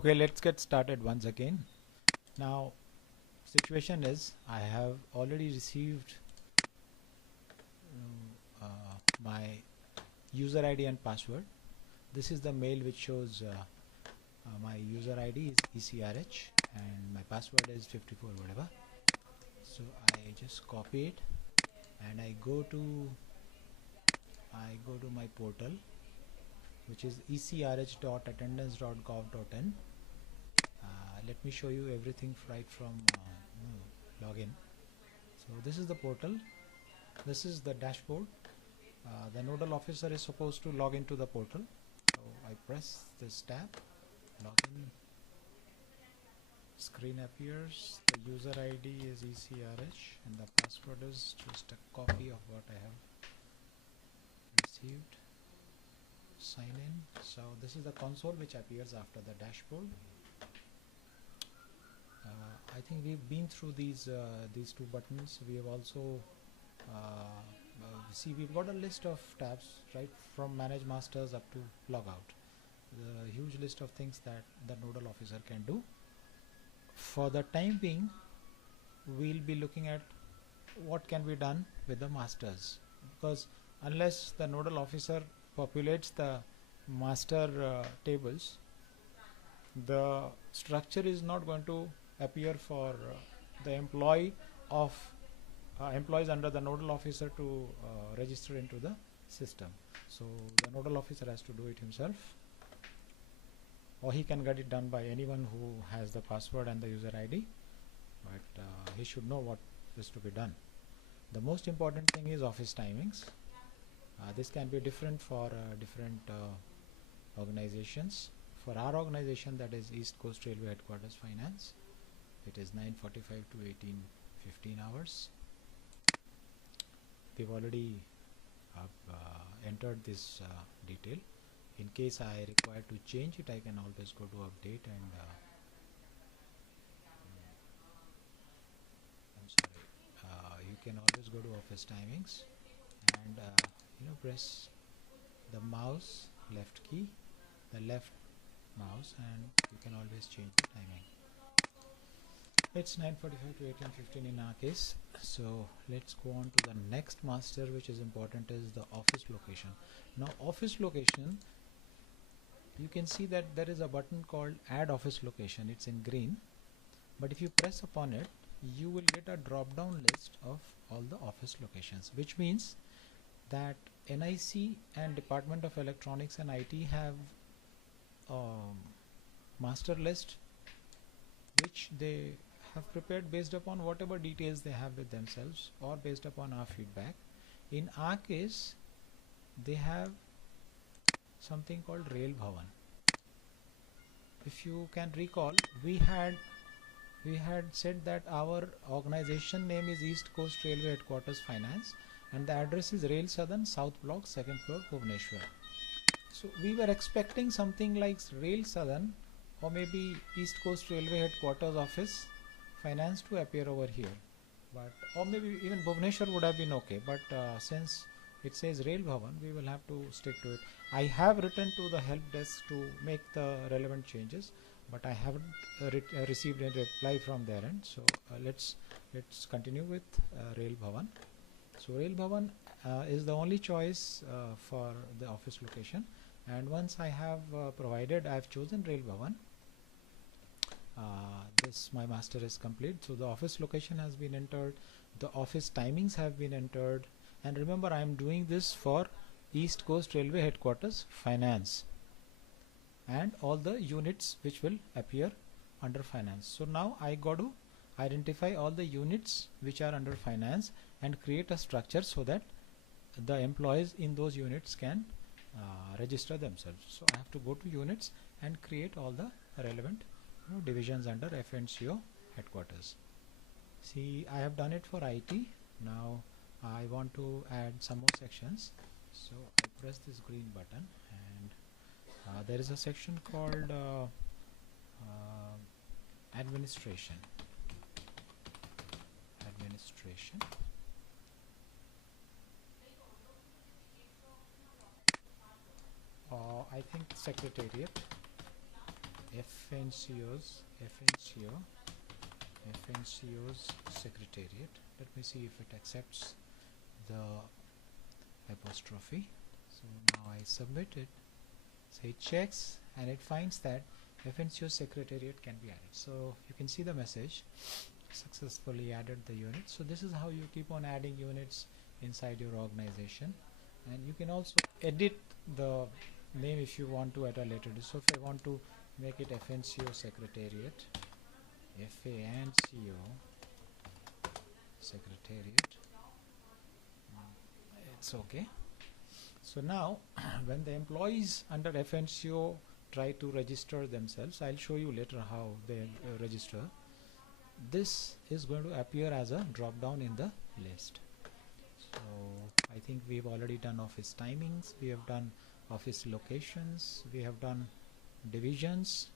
Okay, let's get started once again. Now, situation is I have already received my user ID and password. This is the mail which shows my user ID is ECRH and my password is 54 whatever. So I just copy it and I go to my portal, which is ecrh.attendance.gov.in. Let me show you everything right from login. So this is the portal. This is the dashboard. The nodal officer is supposed to log into the portal. So I press this tab, login. Screen appears. The user ID is ECRH and the password is just a copy of what I have received. Sign in. So this is the console which appears after the dashboard. I think we've been through these two buttons. We have also see we've got a list of tabs right from manage masters up to logout. The huge list of things that the nodal officer can do. For the time being, we'll be looking at what can be done with the masters, because unless the nodal officer populates the master tables, the structure is not going to appear for the employees under the nodal officer to register into the system. So the nodal officer has to do it himself, or he can get it done by anyone who has the password and the user ID, but he should know what is to be done. The most important thing is office timings. This can be different for different organizations. For our organization, that is East Coast Railway Headquarters Finance, it is 9:45 to 18:15 hours. We've already entered this detail. In case I require to change it, I can always go to update and you can always go to office timings and press the mouse left key, the left mouse, and you can always change the timing. It's 9:45 to 18:15 in our case. So let's go on to the next master, which is important, is the office location. Now office location, you can see that there is a button called add office location. It's in green, but if you press upon it, you will get a drop down list of all the office locations, which means that NIC and Department of Electronics and IT have master list which they have prepared based upon whatever details they have with themselves or based upon our feedback. In our case, they have something called Rail Bhavan. If you can recall, we had said that our organization name is East Coast Railway Headquarters Finance and the address is Rail Southern, South Block, 2nd floor, Bhubaneswar. So we were expecting something like Rail Southern or maybe East Coast Railway Headquarters Office Finance to appear over here, but or maybe even Bhubaneswar would have been okay, but since it says Rail Bhavan, we will have to stick to it. I have written to the help desk to make the relevant changes, but I haven't received a reply from their end. So let's continue with Rail Bhavan. So Rail Bhavan is the only choice for the office location, and once I have I have chosen Rail Bhavan. This my master is complete. So the office location has been entered, the office timings have been entered, and remember I am doing this for East Coast Railway Headquarters Finance and all the units which will appear under finance. So now I got to identify all the units which are under finance and create a structure so that the employees in those units can register themselves. So I have to go to units and create all the relevant divisions under FNCO headquarters. See, I have done it for IT. Now I want to add some more sections. So I press this green button and there is a section called administration. I think secretariat. FNCO's secretariat. Let me see if it accepts the apostrophe. So now I submit it. So it checks and it finds that FNCO secretariat can be added. So you can see the message, successfully added the unit. So this is how you keep on adding units inside your organization, and you can also edit the name if you want to at a later date. So if I want to make it FNCO secretariat, FANCO secretariat, it's okay. So now when the employees under FNCO try to register themselves, I'll show you later how they register. This is going to appear as a drop down in the list. So I think we've already done office timings, we have done office locations, we have done divisions.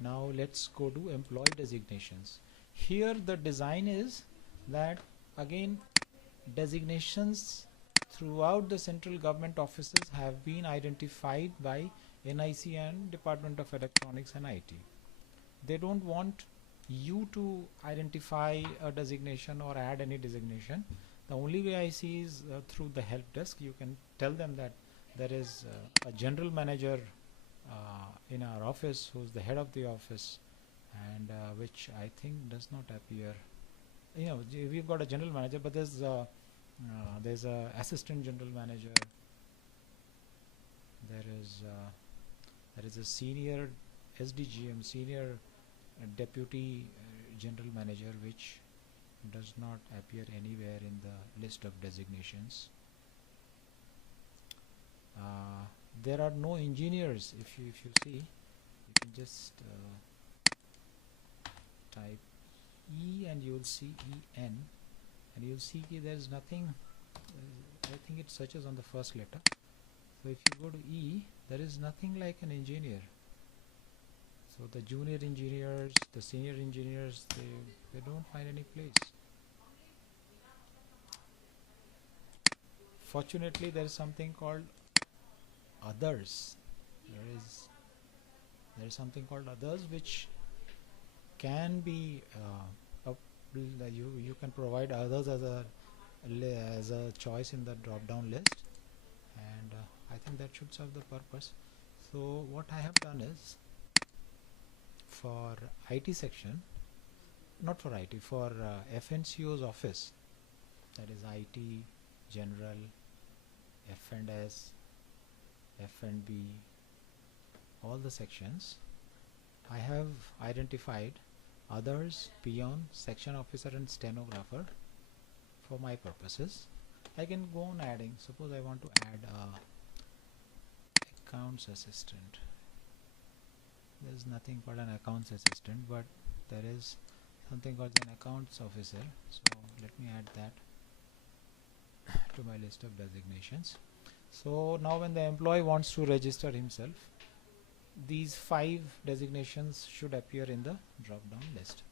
Now let's go to employee designations. Here the design is that again designations throughout the central government offices have been identified by NIC and Department of Electronics and IT. They don't want you to identify a designation or add any designation. The only way I see is through the help desk. You can tell them that there is a general manager in our office who's the head of the office, and which I think does not appear. You know, we've got a general manager, but there's a assistant general manager. There is a senior SDGM, senior deputy general manager, which does not appear anywhere in the list of designations. There are no engineers. If you see, you can just type E and you will see EN, and you'll see there is nothing. I think it searches on the first letter. So if you go to E, there is nothing like an engineer. So the junior engineers, the senior engineers, they don't find any place. Fortunately, there is something called others. There is something called others, which can be you can provide others as a choice in the drop down list, and I think that should serve the purpose. So what I have done is, for IT section, not for IT, for FNCO's office, that is IT, general, F&S, F&B, all the sections, I have identified others, peon, section officer and stenographer for my purposes. I can go on adding. Suppose I want to add accounts assistant. There is nothing called an accounts assistant, but there is something called an accounts officer. So let me add that to my list of designations. So now when the employee wants to register himself, these 5 designations should appear in the drop down list.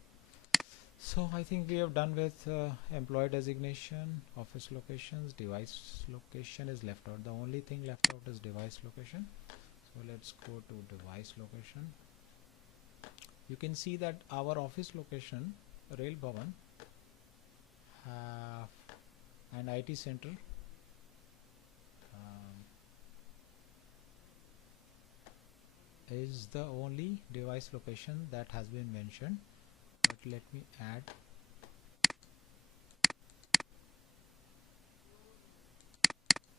So I think we have done with employee designation, office locations. Device location is left out. The only thing left out is device location. So let's go to device location. You can see that our office location, Rail Bhavan, and IT Center is the only device location that has been mentioned. But let me add.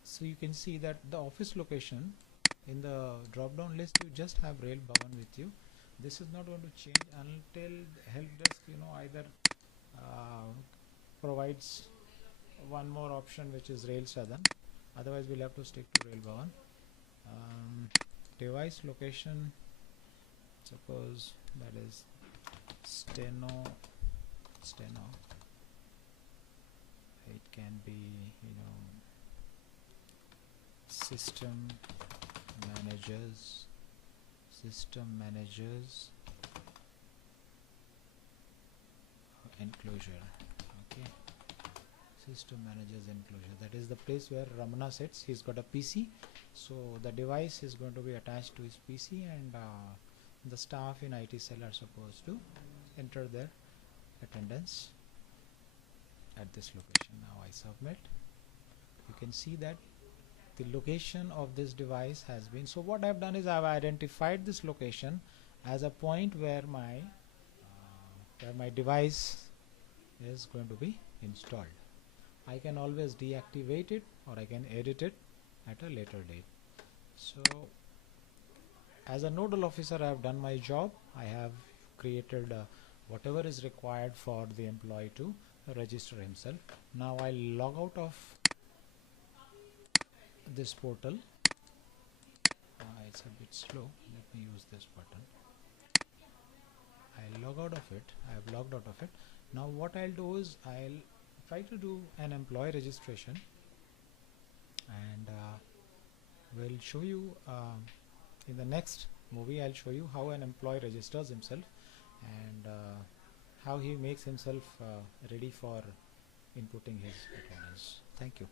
So you can see that the office location in the drop down list, you just have Rail Bhavan with you. This is not going to change until help desk either provides one more option, which is Rail Southern. Otherwise we'll have to stick to Rail Bhavan. Device location, suppose that is steno, it can be system managers, enclosure. Okay, system managers enclosure, that is the place where Ramana sits. He's got a PC, so the device is going to be attached to his PC, and the staff in IT cell are supposed to enter their attendance at this location. Now I submit. You can see that the location of this device has been, so what I've done is I've identified this location as a point where my device is going to be installed. I can always deactivate it or I can edit it at a later date. So as a nodal officer, I have done my job. I have created whatever is required for the employee to register himself. Now I'll log out of this portal. It's a bit slow. Let me use this button. I'll log out of it. I have logged out of it. Now what I'll do is I'll try to do an employee registration, and we'll show you in the next movie. I'll show you how an employee registers himself and how he makes himself ready for inputting his attendance. Thank you.